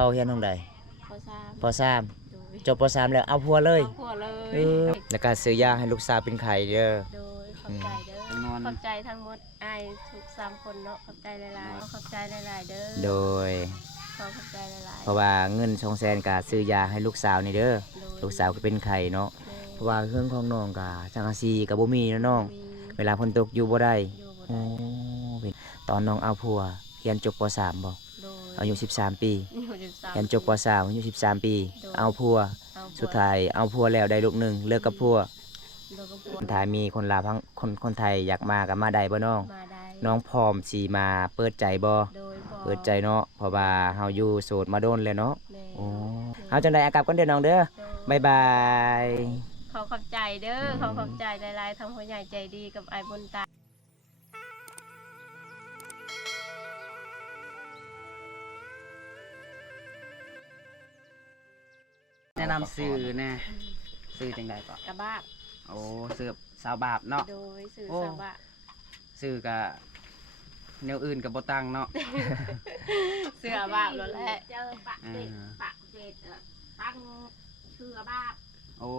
เข้าเรียนห้องใดป .3 โดยจบป .3 แล้วเอาผัวเลย ครอบครัวเลย แล้วก็ซื้อยาให้ลูกสาวเป็นไข้เด้อ โดยขอบใจเด้อ จำนวน ขอบใจทั้งหมดอายทุก3คนเนาะขอบใจหลายๆขอบใจหลายๆเด้อ โดย ขอบใจหลาย เพราะว่าเงิน200,000ก็ซื้อยาให้ลูกสาวนี่เด้อ ๆโดย ลูกสาวก็เป็นไข้เนาะ โดย เพราะว่าเครื่องของน้องก็จังกะซีก็บ่มีเนาะน้อง มี เวลาฝนตกอยู่บ่ได้ อยู่บ่ โอ้ ได้ เป็นตอนน้องเอาผัวเรียนจบป .3 บ่ โดย อายุ13 ปี อยู่13 เรียนจบป .3 อายุ13 ปี เอาผัว เอาผัว สุดท้ายเอาผัวแล้วได้ลูกหนึงเลิกกับผัว แล้วก็ผัว คนไทยมีคนลาวทั้งคนไทยอยากมาก็มาได้บ่น้อง มาได้ น้องพร้อมสิมาเปิดใจบ่ โดยบ่ เปิดใจเนาะเพราะว่าเฮาอยู่โสดมาโดนแล้วเนาะ แม่ โอ้เอาจังได๋อากลับก่อนเด้อน้องเด้อ โดย บ๊ายบาย ขอบใจเด้อขอบใจหลายๆทำผู้ใหญ่ใจดีกับไอ้บุญตา แนะนำสื่อแน่สื่อจังใดก่อน กระบ้า โอ้สื่อสาวบาปเนาะ โดยสื่อ โอ้ สาวะ สื่อกับแนวอื่นกับบ่ตังเนาะ เสือบาปแล้วแหละ เจอปะเด็ดปะเด็ดตั้งเชื่อบ้า โอ้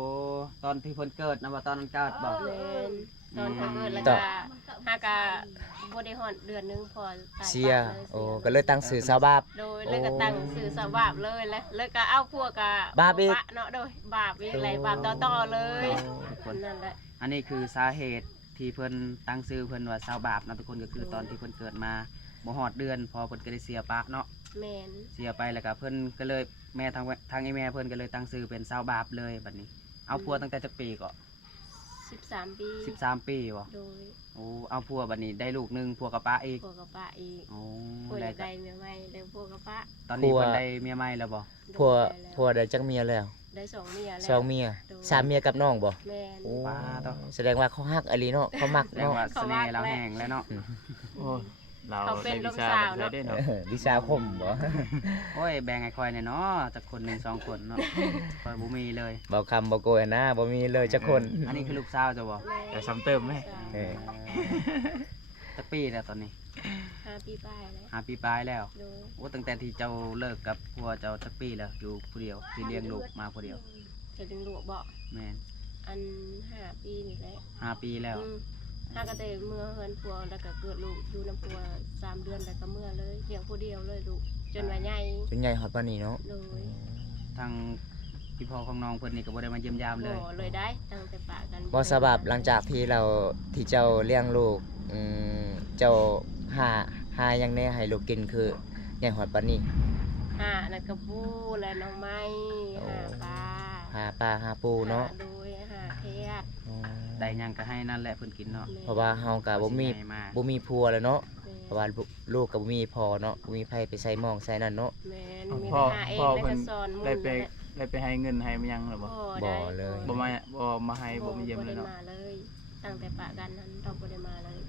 ตอนที่เพิ่นเกิดนะว่าตอนนั้นเกิดบ่ เล่นตอนเขาเกิดแล้ว ต่ ก็ อ หากะบ่ได้ฮอดเดือนหนึงพอตาย เสีย ปั๊บล โอ้ก็เลยตั้งชื่อสาวบาป โดยเลยก็ตั้งสื่อสาวบาปเลยแหละเลยก็เอาพวกกะ บาปอีก เนาะโดยบาปอีกหลายบาปต่อๆเลย ทุกคน นั่นแหละ อันนี้คือสาเหตุที่เพิ่นตั้งชื่อเพิ่นว่าสาวบาปนะทุกคนก็คือตอนที่เพิ่นเกิดมาบ่ฮอดเดือนพอเพิ่นก็ได้เสียปะเนาะ แม่น เสียไปแล้วก็เพิ่นก็เลยแม่ทางไอ้แม่เพิ่นก็เลยตั้งชื่อเป็นสาวบาปเลยบัดนี้ เอาผัวตั้งแต่จักปีก็ 13 ปี 13 ปีบ่ โดย โอ้เอาผัวบัดนี้ได้ลูกหนึงผัวกับป้าอีก พวกกับป้าอีก โอ้ พวก แล้วก็ ได้เมียใหม่แล้วพวกกับป้า ตอนนี้ ผัว เพิ่นได้เมียใหม่แล้วบ่ ผัว ได้แล้ว ผัวได้จักเมียแล้ว ได้สองเมียแล้ว สองเมียสามเมียกับน้องบ่ แม่น โอ้ ป้าต้อง แสดงว่าเขาฮักอหลีเนาะเขามัก แสดง เนาะ ว่าเสน่ห์เราแห้งแล้วเนาะ โอ้เรา เขาเป็นลูกสาวเนาะ ได้เนาะ วิชาคมบ่ โอ้ยแบ่งให้คอยหน่อยเนาะจากคนหนึ่งสองคนเนาะคอยบ่มีเลย บ่คำบ่โกยนะบ่มีเลยจักคน อันนี้คือลูกสาวจ้ะบ่ แต่ซ้ำเติมไหม เออ จักปีแล้วตอนนี้ 5 ปีป้ายแล้ว 5 ปีปลายแล้ว โดย โอ้ตั้งแต่ที่เจ้าเลิกกับผัวเจ้าจักปีแล้วอยู่ผู้เดียวที่เลี้ยงลูกมาผู้เดียว จะดึงลูกบ่ แม่น อัน5 ปีนี่แหละ 5 ปีแล้ว ถ้าก็ได้เมื่อเฮือนผัวแล้วก็เกิดลูกอยู่น้ำผัว3 เดือนแล้วก็เมื่อเลยเลี้ยงผู้เดียวเลยลูกจนว่าใหญ่ จนใหญ่ฮอดปานนี้เนาะ โดย ทางพี่พ่อของน้องเพิ่นนี่ก็บ่ได้มาเยี่ยมยามเลย บ่เลยได้ตั้งแต่ปะกัน บ่สบับหลังจากที่เจ้าเลี้ยงลูกเจ้าหาหยังแน่ให้ลูกกินคือใหญ่ฮอดปานนี้ หาแล้วก็ปูและหน่อไม้หาปลา หาปลาหาปูเนาะ หโดยหาเขียด ได้หยังก็ให้นั่นแหละเพิ่นกินเนาะ เพราะว่าเฮาก็บ่มี สิใหญ่มา บ่มีผัวแล้วเนาะ แม่ เพราะว่าลูกก็บ่มีพ่อเนาะบ่มีไผไปใส่หมองใส่นั่นเนาะ แม่นมี พ่อ แต่หาเอง พ่อ แล้ว เพิ่ ก็ น สอนหมู่ ได้ไป นั่นแหละ ได้ไปให้เงินให้มันยังหรือบ่ บ่เลย บ่มาให้บ่มาเยี่ยมเลย ได้ เนาะ มาเลย ตั้งแต่ปะกันนั้นเราบ่ได้มาเลย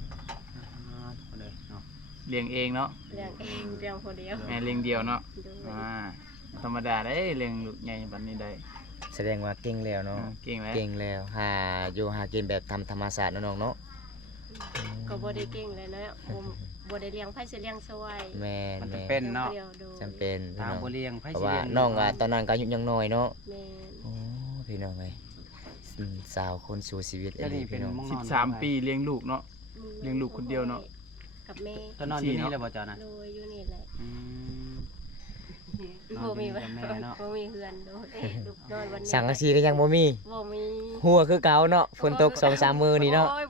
เอาเลยเนาะ เลี้ยงเองเนาะ เลี้ยงเองเลี้ยงคนเดียว แม่เลี้ยงเดียวเนาะ โดย ธรรมดาได้เลี้ยงลูกใหญ่ปานนี้ได้ แสดงว่าเก่งแล้วเนาะ เก่งแล้ว เก่งแล้วหาอยู่หากินแบบธรรมชาติเนาะน้องเนาะ ก็บ่ได้เก่งเลยเนาะบ่ได้เลี้ยงไผสิเลี้ยงซวย แม่น มัน แม่ จำเป็นเนาะ เดียวโดย จำเป็น ทาง พี่น้อง บ่เลี้ยงไผ เพราะ สิ ว่า เลี้ยง น้องก็ตอนนั้นก็อายุยังน้อยเนาะ แม่น โอ้พี่น้องเอ้ยสาวคนสู่ชีวิต เจ้านี่เป็ พี่ น น้อง มองนอน 13 ปีเลี้ยงลูกเนาะ เลี้ยงลูกคนเดียวเนาะ กับแม่ ก็นอนอยู่นี่แหละบ่เจ้านะ โดยอยู่นี่แหละ อืม นอน บ่ อยู่ มี กับแม่เนาะ บ่มีเฮือนโดยลูกนอนวันนี้ สังกะสีก็ยังบ่มี บ่มี หัวคือเก่าเนาะฝนตก 2-3 มื้อนี่เนาะ โอ้ย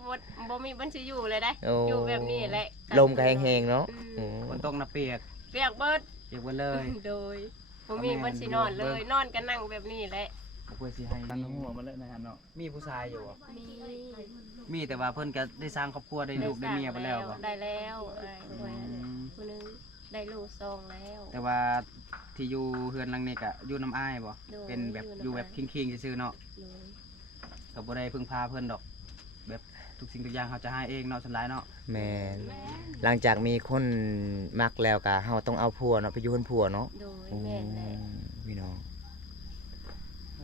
บ่มีบัญชีอยู่เลยได้ โอ้ อยู่แบบนี้แหละ ลมก็แห้งๆเนาะ อืม ฝนตกน่ะเปียก เปียกเบิด เปียกหมดเลย โดยบ่มีบัญชีนอนเลย นอนก็นั่งแบบนี้แหละ เพื่อสิให้ ตั้งหัวมาเลยนะฮะเนาะ มีผู้ชายอยู่บ่ มี มีแต่ว่าเพิ่นก็ได้สร้างครอบครัวได้ลูกได้เมียไปแล้วบ่ ได้แล้วอ้าย อื ไว้ ม ผู้หนึงได้ลูกสองแล้ว แต่ว่าที่อยู่เฮือนหลังนี้ก็อยู่น้ำอ้ายบ่ โดย เป็นแบบ อยู่ อยู่ น้ำ แบบ อ้าย คิงๆซื่อๆเนาะ โดย ก็บ่ได้พึ่งพาเพิ่นดอก แบบทุกสิ่งทุกอย่างเขาจะให้เองเนาะสลายเนาะ แม่นหลังจากมีคนมักแล้วก็เฮาต้องเอาผัวเนาะไปอยู่เฮือนผัวเนาะ โดยแม่นแหละ พี่น้อง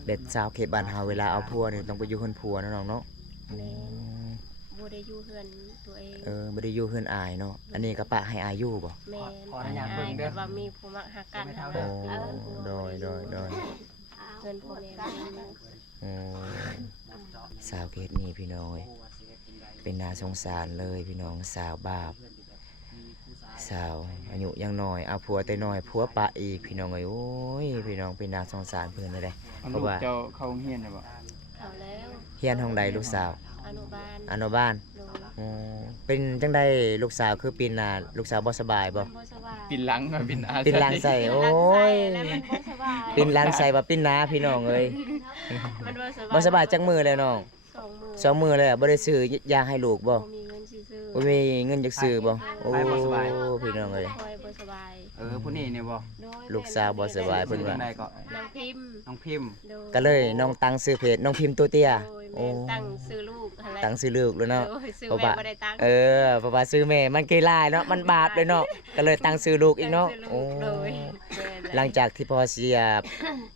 เด็ดสาวเขตบ้านเฮาเวลาเอาผัวนี่ต้องไปอยู่เฮือนผัวเนาะน้องเนาะ แม่นบ่ บ่ได้อยู่เฮือนตัวเอง บ่ได้อยู่เฮือนอายเนาะอันนี้ก็ปะให้อายอยู่บ่ แม่น ขออนุญาตเบิ่งเด้อ แต่ว่ามีผู้มักหักกันหา โอ้ เออ โดย เฮือนพ่อแม่บ่ได้อยู่ โอ้สาวเกตนี่พี่น้อยเป็นน่าสงสารเลยพี่น้องสาวบาปสาวอายุยังน้อยเอาผัวแต่น้อยผัวปะอีกพี่น้องเอ้ยโอ้ยพี่น้องเป็นน่าสงสารเพิ่นเลย เอา เพ ลู ราะ ก ว่า เจ้าเข้าโรงเรียนได้บ่ เขาแล้ว เฮียนห้องใดลูกสาว อนุบาล อนุบาล โดย อ๋อเป็นจังไดลูกสาวคือปีนน่ะลูกสาวบ่สบายบ่ มันบ่สบาย ปินหลังมาปินอา ปีนหลังใส่โอ้ย แล้วมันบ่สบาย ปีนหลังใส่ว่าปีนหน้าพี่น้องเอ้ย มันบ่สบายจักมือเลยน้อง 2 มื้อ 2 มือเลยอะบ่ได้ซื้อยาให้ลูกบ่ บ่มีเงินสิซื้อ บ่มีเงินจักซื้อบ่โอ้ ไปบ่สบาย พี่น้องเอ้ย คอยบ่สบาย ผู้นี้เนี่ยบ่ โดย ลูกสาวบ่สบาย เพิ่ เพิ่ น น ว่า ว่า ใดก็ น้องพิมพ์ น้องพิมพ์ โดย ก็เลยน้องตั้งชื่อเพจน้องพิมพ์ตัวเตี้ย โดย โอ้ แม่ตั้งซื้อลูกหั่นแหละ ตั้งชื่อลูกแล้วเนาะ โดยซื้อ เพราะ แม่ ว่า บ่ได้ตั้ง เพราะว่าซื้อแม่มันเกยลายเนาะมันบาปเลยเนาะก็เลยตั้งชื่อลูกอีกเนาะ ตั้งซื้ โอ้ อลูกโดยแม่ หลังจากที่พ่อเสีย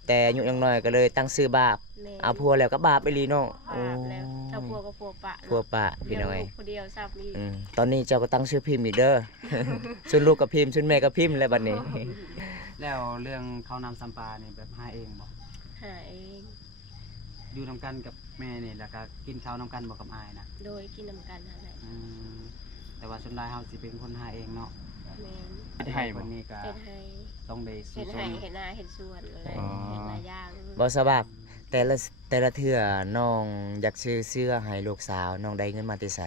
แต่อายุยังน้อยก็เลยตั้งชื่อบาป แม่ เอาพัวแล้วก็บาปไปลีเนาะโอ้ บาปแล้วถ้าพัวก็พัวปะ พัวปะพี่น้อย เลี้งลูกคนเดียวซ้ำอีก ตอนนี้เจ้าก็ตั้งชื่อพิมพ์อีกเด้อ ส่วนลูกกับพิมพ์ส่วนแม่กับพิมพ์แล้วบัดนี้ แล้วเรื่องข้าวน้ำสัมปลาเนี่ยแบบหาเองบ่ หาเอง อยู่นํกันกับแม่นี่แล้วก็กินข้าวนํกันบ่กับอายนะ โดยกินนำกันนั่นแหละ อืมแต่ว่าส่วนหลายเฮาสิเป็นคนหาเองเนาะ แม่น ให้ ค บ่ นนี้ก็ เฮ็ดให้ ต้องได้สู้ เฮ็ด ช ให้ น เฮ็ดนาเฮ็ดสวนอะไร อ๋อ เฮ็ดหลายอย่าง บ่สบายแต่ละเทื่อน้องอยากซื้อเสื้อให้ลูกสาวน้องได้เงินมาแต่ไส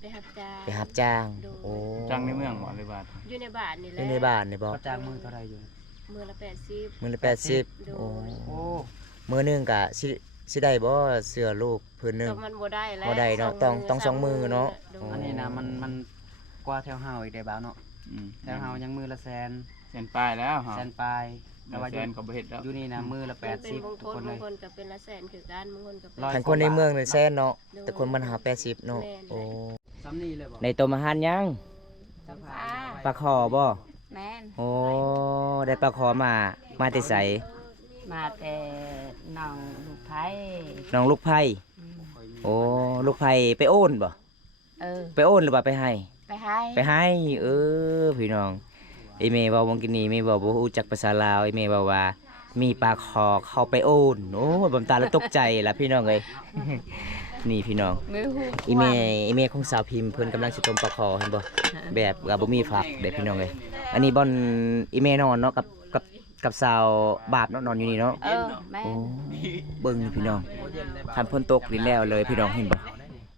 ไปรับจ้าง ไปรับจ้าง โดย โอ้ จ้างในเมืองบ่หรือว่า อยู่ในบ้านนี่แห อ ละ ยู่ในบ้านนี่บ่ เขาจ้างมือเท่าไหร่อยู่ มื้อละ80 มื้อละ80โอ้ โอ้ มื้อหนึงก็สิได้บ่เสื้อลูกพื้นหนึง ก็มันบ่ได้แล้ว บ่ได้เนาะต้องสองมือเนาะ โดย อันนี้นะมันกว่าแถวเฮาอีกได้บ่าวเนาะ อืม แถวเฮายังมือละแสน แสนปลายแล้วเฮา แสนปลายแต่ว่า แสนก็บ่เฮ็ดแล้ว อยู่นี่นะมือละ มันเป็น 80 บาง ทุกคน บา เล ง ย คนก็เป็นละแสนคือกันบางคนก็เป็น ร้อย คันคนในเมืองนี่แสนเนาะแต่คนมันหา80เนาะ แม่น โอ้ ซ้ำนี่เลยบ่ ในตัวมาหารยังปลาขอบ่ แม่น โอ้ได้ปลาขอมาแต่ไส มาแต่น้องลูกไผ่ น้องลูกไผ่โอ้ลูกไผ่ไปโอนบ่ ไปโอนหรือว่าไปให้ ไปให้ ไปให้พี่น้องไอเมย์เว้าเมื่อกี้นี้เมย์บอกบ่ฮู้จักภาษาลาวไอเมย์บอกว่ามีปลาคอเข้าไปโอนโอ้บำตาละตกใจล่ะพี่น้องเอ้ย นี่พี่น้อง มือหู อีเมย์ของสาวพิมพ์เพิ่นกำลังสิต้มปลาคอเห็นบ่แบบก็บ่มีฝักเด้พี่น้องเอ้ยอันนี้บ่อนอีเมย์นอนเนาะกับสาวบาปเนาะนอนอยู่นี่เนาะ แม่ โอ้ น เบิ่งนี่พี่น้องคันฝนตกนี่แล้วเลยพี่น้องเห็นบ่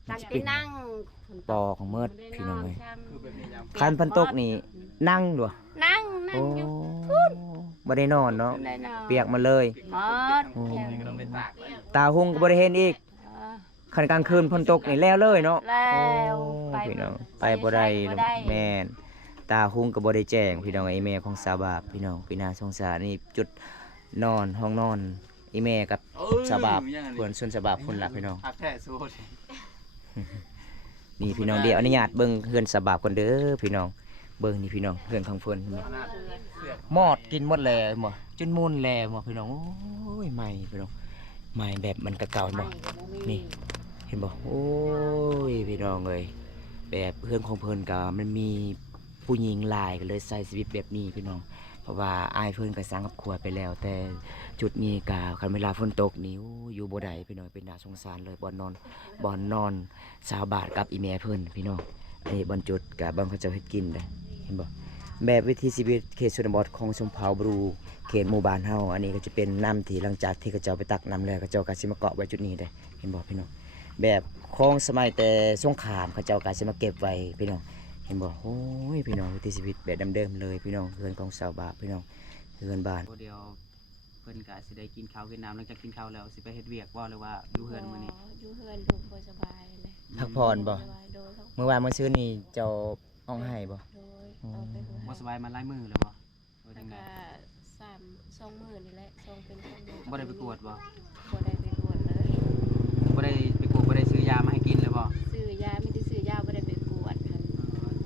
ตั้งที่นั่ง ปอของเมิดพี่น้องเอ้ยคันฝนตกนี่นั่งดู นั่ง โอ้บ่ได้นอนเนาะ ได้นอน เปียกมาเลย หมด โอ้ตาหุงก็บ่ได้เห็นอีกคันกลางคืนฝนตกนี่แล้วเลยเนาะ แล้ว โอ้ ไป พี่น้องไปบ่ได้ บ่ได้ แม่นตาหุงก็บ่ได้แจ้งพี่น้องไอ้แม่ของสาวบาปพี่น้องพี่นาสงสารนี่จุดนอนห้องนอนอีแม่กับสาวบาปเพิ่นส่วนสาวบาปพุ่นล่ะพี่น้อง ฮักแท้สู้ นี่พี่น้องเดี๋ยวอนุญาตเบิ่งเฮือนสาวบาปก่อนเด้อพี่น้องเบิ่งนี่พี่น้องเฮือนของเพิ่นหมอดกินหมดแล้วหมดจนมุนแล้วหมดพี่น้องโอ้ยใหม่พี่น้องใหม่แบบมันเก่าๆบ่นี่เห็นบ่โอ้ยพี่น้องเอ้ยแบบเฮือนของเพิ่นก็มันมีผู้หญิงหลายก็เลยใช้ชีวิตแบบนี้พี่น้องเพราะว่าอ้ายเพิ่นก็สร้างครอบครัวไปแล้ว แต่จุดนี้ก็คันเวลาฝนตกนี่โอ้อยู่บ่ได้พี่น้องเป็นน่าสงสารเลยบ่อนนอนสาวบาทกับอีแม่เพิ่นพี่น้องอันนี้บ่อนจุดก็บ่อนเขาเจ้าเฮ็ดกินเด้เห็นบ่แบบวิถีชีวิตเขตชนบทของชมเผ่าบรูเขตหมู่บ้านเฮาอันนี้ก็จะเป็นน้ำที่หลังจากที่เขาเจ้าไปตักน้ำแล้วเขาเจ้าก็สิมาเกาะไว้จุดนี้เด้เห็นบ่พี่น้องแบบคลองสมัยแต่สงครามเขาเจ้าก็สิมาเก็บไว้พี่น้องเห็นบ่โอ้ยพี่น้องวิถีชีวิตแบบเดิมๆเลยพี่น้องเรือนของชาวบ้านพี่น้องเรือนบ้าน เดี๋ยวเพิ่นก็สิได้กินข้าวกินน้ำหลังจากกินข้าวแล้วสิไปเฮ็ดเวียกบ่หรือว่าอยู่เฮือนมื้อนี้ อยู่เฮือนลูกบ่สบายเลย พักผ่อนบ่ สบายโดย เมื่อวานมื้อซื้อนี่เจ้าอ้องให้บ่ โดยเอาไปเฮือน บ่สบายมาหลายมื้อแล้วบ่ว่า แล้ จั ว งได๋ ก็2 มื้อนี่แหละ2เป็น2มื้อ บ่ได้ไปกวดบ่ บ่ได้ไปกวดเลย บ่ได้ไปกวดบ่ได้ซื้อยามาให้กินเลยบ่ ซื้อยามีแต่ซื้อยาบ่ได้ไปกวดค่ะ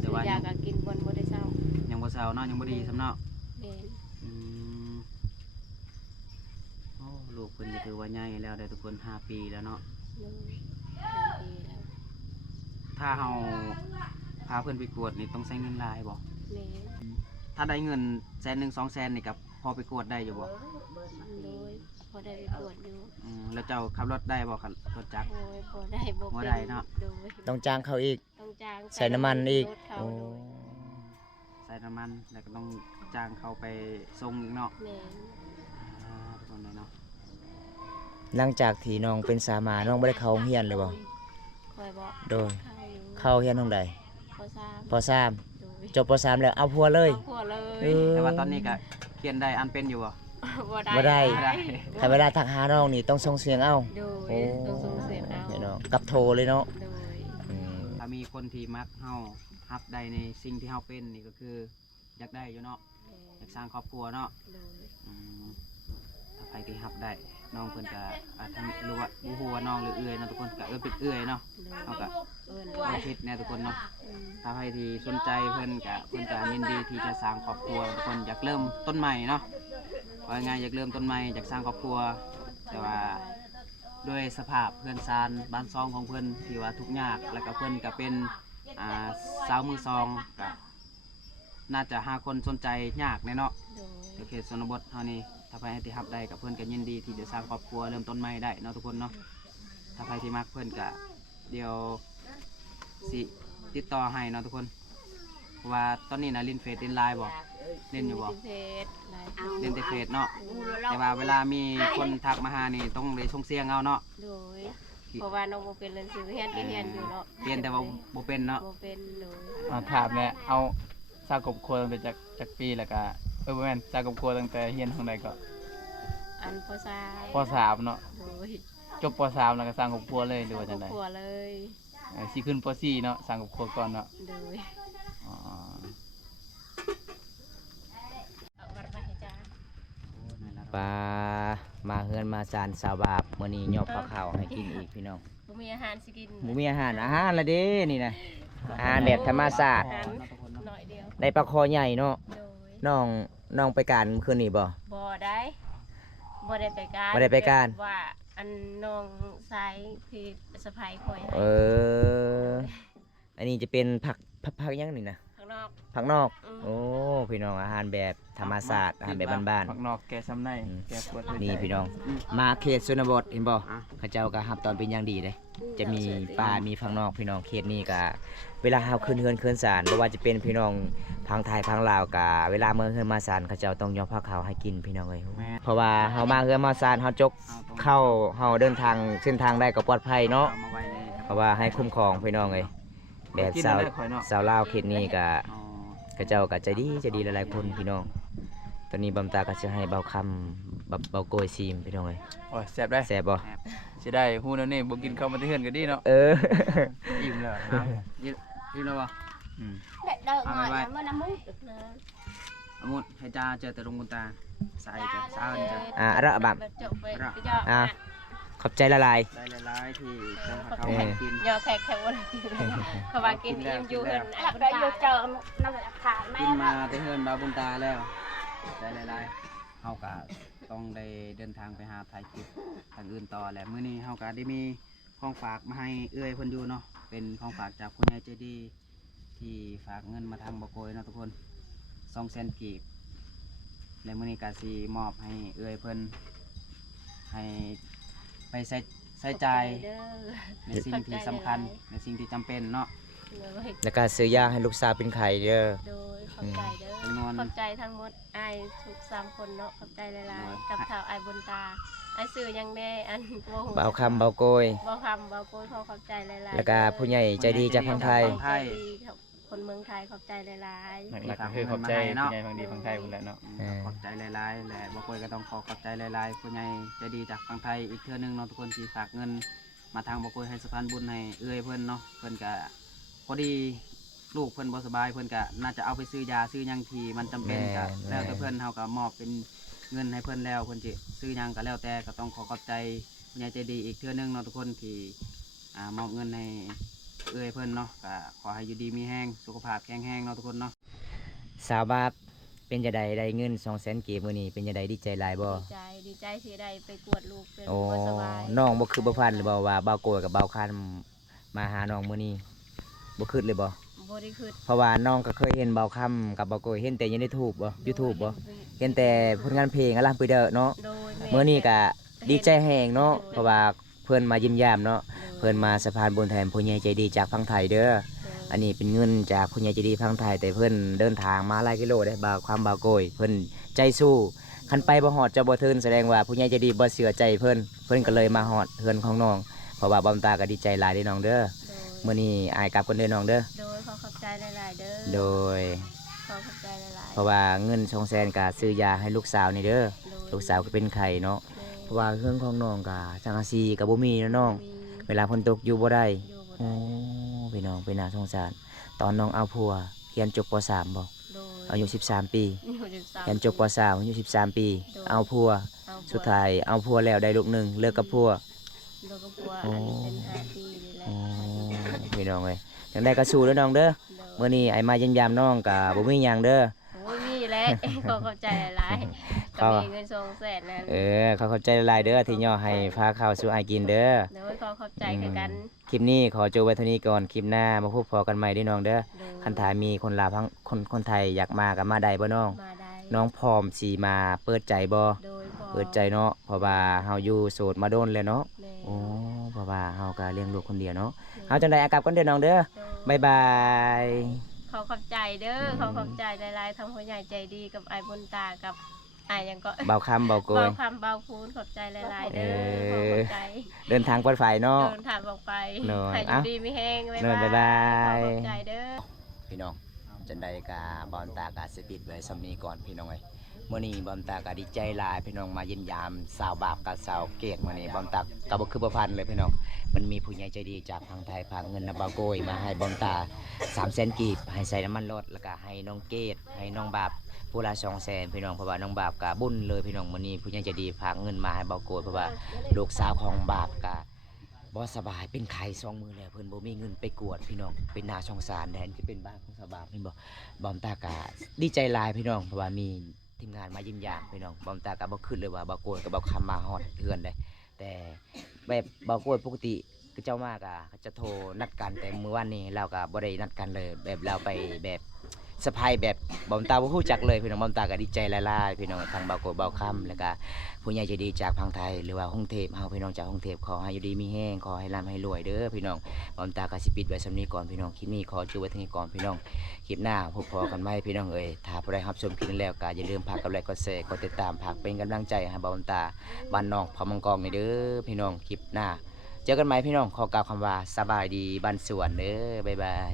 แต่ ซื้อ ว่าย าก็กินบ่ได้เศร้า ยังบ่เซาเนาะยังบ่ดีสำเนาะ แม่น อืมโอ้ลูกเพิ่นนี่ถือว่าใหญ่แล้วได้ทุกคน5 ปีแล้วเนาะ โดย5 ปีแล้ว ท ถ้าเฮาพาเพิ่นไปกวดนี่ต้องใช้เงินหลายบ่ แม่ ถ้าได้เงินแสนหนึ่ง200,000นี่กับพอไปกวดได้อยู่บ่ โดยพอได้ไปกวดอยู่ แล้วเจ้าขับรถได้บ่ครับรถจักร โอ้ยพอได้บ่ บ่ เป็น ได้เนาะ โดย ต้องจ้างเขาอีก ต้องจ้าง ใส่น้ำมันอีก รถเขา โอ้ โดย ใส่น้ำมันแล้วก็ต้องจ้างเขาไปส่งอีกเนาะ แม่น ทุกคนเลยเนาะ หลังจากที่น้องเป็นสามาน้องบ่ได้เข้าโรงเรียนเลยบ่ คอยบอก โดย เข้าอยู่ เข้าเรียนห้องใด พอสาม ป .3 โดย จบป .3 แล้วเอาพัวเลย ครอบครัวเล เอย อ แต่ว่าตอนนี้ก็เขียนได้อันเป็นอยู่บ่ บ่ได้ บ่ได้ ถ้าเวลาทักหาน้องนี่ต้องส่งเสียงเอา โดย โอ้ ต้องส่งเสียงเอา เนาะกับโทรเลยเนาะ โดย อืม ถ้ามีคนที่มักเฮาฮับได้ในสิ่งที่เฮาเป็นนี่ก็คืออยากได้อยู่เนาะอยากสร้างครอบครัวเนาะ โดย อืมถ้าใครที่ฮับได้น้องเพิ่นก็ทั้งรู้ว่าบ่ฮู้ว่าน้องหรือเอื้อยเนาะทุกคนก็เป็นเอื้อยเนาะ โดย เฮาก็ เอิ้น บ่ผิดแน่ทุกคนเนาะ อืม ถ้าใครที่สนใจเพิ่นก็ยินดีที่จะสร้างครอบครัวทุกคนอยากเริ่มต้นใหม่เนาะว่าง่ายอยากเริ่มต้นใหม่อยากสร้างครอบครัว แต่ว่าด้วยสภาพเพื่อนซานบ้านซองของเพื่อนที่ว่าทุกข์ยากแล้วก็เพื่อนก็เป็นสาวมือซองก็น่าจะหาคนสนใจยากแน่เนาะ โดย ในเขตชนบทเท่านี้ถ้าใครที่รับได้กับเพื่อนก็ยินดีที่จะสร้างครอบครัวเริ่มต้นใหม่ได้เนาะทุกคนเนาะถ้าใครที่มักเพื่อนก็เดี๋ยวสิติดต่อให้เนาะทุกคนเพราะว่าตอนนี้นะเล่นเฟซเล่นไลน์บ่เล่นอยู่บ่ มีเพจหลายเพจ เล่นแต่เฟซเนาะแต่ว่าเวลามีคนทักมาหานี่ต้องได้ส่งเสียงเอาเนาะ โดยเพราะว่าน้องบ่เป็นเรียนสื่อเฮียนก็เฮียนอยู่เนาะ เรียนแต่ว่าบ่เป็นเนาะ บ่เป็นโดย เอาถามเนี่ยเอาสร้างครอบครัวตั้งแต่จากปีแล้วก็บ่แม่นสร้างครอบครัวตั้งแต่เรียนห้องใดก็ อันพอซา ป .3 เนาะ โดย จบป .3 แล้วก็สร้างครอบครัวเลยหรือว่าจังได๋ ครัวเลย สิขึ้นป .4 เนาะสร้างครอบครัวก่อนเนาะ โดย อ๋อ เอาบัตรมาให้จ้า ปลามาเฮือนมาซานสาวบาปมื้อนี้ยอบข้าวให้กินอีกพี่น้อง บ่มีอาหารสิกิน หมูมีอาหารละเด้นี่นะอาหารแบบธรรมชาติ อาหารหน่อยเดียว ได้ปลาคอใหญ่เนาะ โดย น้องไปการคืนนี้บ่ บ่ได้บ่ได้ไปการ บ่ได้ไปการ ว่าอันน้องสายพี่สะพายคอยให้ เออ อันนี้จะเป็นผักยังนี่นะ ข้างนอก ผักนอก อืม โอ้พี่น้องอาหารแบบธรรมชาติอาหารแบบบ้าน ผักนอกแกซ้ำในแกปวดหัว ๆ ใจ นี่พี่น้อง มาเขตชนบทเห็นบ่เขาเจ้าก็รับตอนเป็นอย่างดีเลยจะมีป่ามีผักนอกพี่น้องเขตนี้ก็เวลาเฮาขึ้นเฮือนขึ้นศาลบ่ว่าจะเป็นพี่น้องพังไทยพังลาวก็เวลาเมื่อเฮือนมาศาลเขาเจ้าต้องยอมผักเขาวให้กินพี่น้องเอ้ยเพราะว่าเฮามาเฮือนมาศาลเฮาจกเข้าเฮาเดินทางเส้นทางได้ก็ปลอดภัยเนาะ เอามาไว้ใน เพราะว่าให้คุ้มครองพี่น้องเอ้ยแบบ กิน สาว ได้ข่อยเนาะ สาวลาวเขตนี้ก็ อ๋อ เขาเจ้าก็ใจดีหลายๆคนพี่น้อง ตอนนี้บำตาก็จะให้เบาคำเบาโกยซีมพี่น้องเอ้ย โอ้ยแซ่บได้ แซ่บบ่ สิได้ฮู้แนวนี้บ่กินข้าวมาที่เฮือนก็ดีเนาะ เออ อิ่มแล้ว ยืนแล้วบ่ อืม đợi ngồi là mới năm mút được nè เอาหมดให้จ้าเจอแต่ลงบนตาใส่จ้ะสาวจ้ะ อ่ะระบำ chụp về cái cho อ่ะขอบใจละลาย ได้หลายๆที่ต้องหาเขา เออ ให้กิน nhờ khẹt khẹt quá các bạn kinh em du hình Là ai phải cũng vô ta chờ nó phải thả กิน mẹ มาแต่เฮือนดาวบนตาแล้วได้หลายๆเฮาก็ต้องได้เดินทางไปหาถ่ายคลิปทางอื่นต่อแหละมื้อนี้เฮาก็ได้มีของฝากมาให้เอื้อยเพิ่นอยู่เนาะเป็นของฝากจากผู้ใหญ่ใจดีที่ฝากเงินมาทางบ่โกยเนาะทุกคน200,000 กีบและมื้อนี้ก็สิมอบให้เอื้อยเพิ่นให้ไปใช้จ่าย ในสิ่งที่สำคัญในสิ่งที่จำเป็นเนาะ แล้วก็ซื้อยาให้ลูกสาวเป็นไข่เด้อ โดยขอบใจเด้อ จำนวน ขอบใจทั้งหมดไอ้ทุก3คนเนาะขอบใจหลายๆกับชาวไอ้บนตาไอ้สื่อยังแน่อันโมโห เบาคำเบาโกย บ่คำบ่โกยขอขอบใจหลายๆ แล้วก็ผู้ใหญ่ใจดีจากพังไทย ใจดีครับคนเมืองไทยขอบใจหลาย หลักๆก็คือขอบใจผู้ใหญ่ฟังดีฟังไทยพุ่นแหละเนาะ ขอบใจหลายๆและบ่กวยก็ต้องขอบใจหลายๆผู้ใหญ่ใจดีจากฝั่งไทยอีกเทื่อหนึงเนาะทุกคนที่ฝากเงินมาทางบ่กวยให้สะพานบุญให้เอื้อยเพิ่นเนาะเพิ่นก็พอดีลูกเพิ่นบ่สบายเพิ่นก็น่าจะเอาไปซื้อยาซื้อหยังที่มันจำเป็นก็ แม่ แล้วแต่เพิ่นเฮาก็มอบเป็นเงินให้เพิ่นแล้วเพิ่นสิซื้อหยังก็แล้วแต่ก็ต้องขอบใจผู้ใหญ่ใจดีอีกเทื่อหนึงเนาะทุกคนที่มอบเงินให้เอื้อยเพิ่นเนาะก็ขอให้อยู่ดีมีแรงสุขภาพแข็งแรงเนาะทุกคนเนาะ สาวบาปเป็นจะได้ได้เงิน200,000กีบมื้อนี้เป็นจะได้ดีใจหลายบ่ ๆดีใจที่ได้ไปกวดลูกเป็น โอ้ บ่สบาย น้องบ่คือบ่พันหรือบ่ว่าเบาโกยกับเบาคันมาหาน้องมื้อนี้ บ่คิดเลยบ่ บ่ได้คือ เพราะว่าน้องก็เคยเห็นเบาค่ำกับเบาโกยเห็นแต่อยู่ในทูบบ่ YouTube บ่เห็นแต่ผลงานเพลงอะล่ะไปเด้อเนาะ โดยแ เมื่อนี้ก็ดีใจแฮงเนาะเพราะว่าเพิ่นมายิ้มแย้มเนาะเพิ่นมาสะพานบุญแทนผู้ใหญ่ใจดีจากฝั่งไทยเด้ออันนี้เป็นเงินจากผู้ใหญ่ใจดีฝั่งไทยแต่เพิ่นเดินทางมาหลายกิโลได้บ่าวความบ่าวโกยเพิ่นใจสู้คันไปบ่ฮอดจะบ่ถึงแสดงว่าผู้ใหญ่ใจดีบ่เชื่อใจเพิ่นก็เลยมาฮอดเฮือนของน้องเพราะว่าบอมตาก็ดีใจหลายเด้อน้องเด้อมื้อนี้อายกลับกันเด้อน้องเด้อ โดยขอขอบใจหลายๆเด้อ โดย ขอขอบใจหลาย เพราะว่าเงิน200,000ก็ซื้อยาให้ลูกสาวนี่เด้อ ๆ ลูกสาวก็เป็นไข้เนาะเพราะว่าเรื่องของน้องก็จังอาซีก็บ่มีเนาะน้อง มี เวลาฝนตกอยู่บ่ได้ อยู่บ่ โอ้ ได้ พี่น้องเป็นน่าสงสาร ตอนน้องเอาผัวเรียนจบป .3 บ่ โดย อายุ13 ปี อยู่13 เรียนจบป .3 อายุ13 ปี เอาผัว เอาผัว สุดท้ายเอาผัวแล้วได้ลูกหนึงเลิกกับผัว โดยกับผัวอันนี้เป็น5 ปีนี่แหละ โอ้พี่น้องเอ้ยจังได้ก็สู้เด้อน้องเด้อ โดย มื้อนี้ไอ้มาเยี่ยมยามน้องก็บ่มีหยังเด้อ โอ้ยมีแหละ ขอขอบใจหลายๆก็มีเงิน200,000นั่น เขาเข้าใจหลายๆเด้อที่ย่อให้พาข้าวสู่อ้ายกินเด้อ โดยขอขอบใจคือกัน คลิปนี้ขอจบไว้เท่านี้ก่อนคลิปหน้ามาพบพอกันใหม่เด้อน้องเด้อ โดย คันถามมีคนลาวทั้งคนไทยอยากมาก็มาได้บ่น้อง มาได้ น้องพร้อมสิมาเปิดใจบ่ โดยพอ เปิดใจเนาะเพราะว่าเฮาอยู่โสดมาโดนแล้วเนาะ แม่ โอ้เพราะว่าเฮาก็เลี้ยงลูกคนเดียวเนาะเฮาจังได๋อากลับกันเด้อน้องเด้อ โดย บ๊ายบาย ขอขอบใจเด้อขอขอบใจหลายๆทั้งผู้ใหญ่ใจดีกับไอ้บุญตากับไอ้หยังก็ เบาคำเบาโก เบาย คำเบาคูณขอบใจหลายๆเด้อขอขอบใจ เดินทางปลอดภัยเนาะ เดินทางออกไป โดย ให้อยู่ เอ้า ดีไม่แห้ง โดยบ๊ายบาย ขอขอบใจเด้อ พี่น้องจังได๋ก็บอมตาก็สิปิดไว้ซำนี้ก่อนพี่น้องเอ้ยมื้อนี้บอมตาก็ดีใจหลายพี่น้องมาเยี่ยมยามสาวบาปกับสาวเกตมื้อนี้บอมตาก็บ่คือบ่พันเลยพี่น้องมันมีผู้ใหญ่ใจดีจากทางไทยพากเงินนำบาโกยมาให้บอมตา300,000กีบให้ใส่น้ำมันรถแล้วก็ให้น้องเกตให้น้องบาปผู้ละ200,000พี่น้องเพราะว่าน้องบาปก็บุญเลยพี่น้องมื้อนี้ผู้ใหญ่ใจดีพากเงินมาให้บาโกยเพราะว่าลูกสาวของบาปก็บ่สบายเป็นไข้2 มื้อแล้วเพิ่นบ่มีเงินไปกวดพี่น้องเป็นน่าสงสารแทนที่เป็นบ้านของสาวบาปนี่บ่บอมตาก็ดีใจหลายพี่น้องเพราะว่ามีทีมงานมายิ้มยามพี่น้องบอมตาก็บ่คิดเลยว่าบาโกยกับบ่คำมาฮอดเฮือนได้แต่แบบบาโกยปกติคือเจ้ามากอ่ะเขาจะโทรนัดกันแต่มื้อวานนี้เราก็บ่ได้นัดกันเลยแบบเราไปแบบสะพายแบบบอมตาบ่ฮู้จักเลยพี่น้องบอมตาก็ดีใจหลายๆพี่น้องทางบาโกยบาคำแล้วก็ผู้ใหญ่ใจดีจากพังไทยหรือว่าฮ่องเทพเฮาพี่น้องจากฮ่องเทพขอให้อยู่ดีมีแห้งขอให้ร่ำให้รวยเด้อพี่น้องบอมตาก็สิปิดไว้สำนี้ก่อนพี่น้องคลิปนี้ขอจบไว้เท่านี้ก่อนพี่น้องคลิปหน้าพบพอกันใหม่พี่น้องเอ้ยถ้าผู้ใดรับชมคลิปนี้แล้วก็อย่าลืมฝากกดไลค์กดแชร์กดติดตามฝากเป็นกำลังใจให้บอมตาบ้านนอกพอมังกรนี่เด้อพี่น้องคลิปหน้าเจอกันใหม่พี่น้องขอกล่าวคำว่าสบายดีบ้านสวนเด้อบ๊ายบาย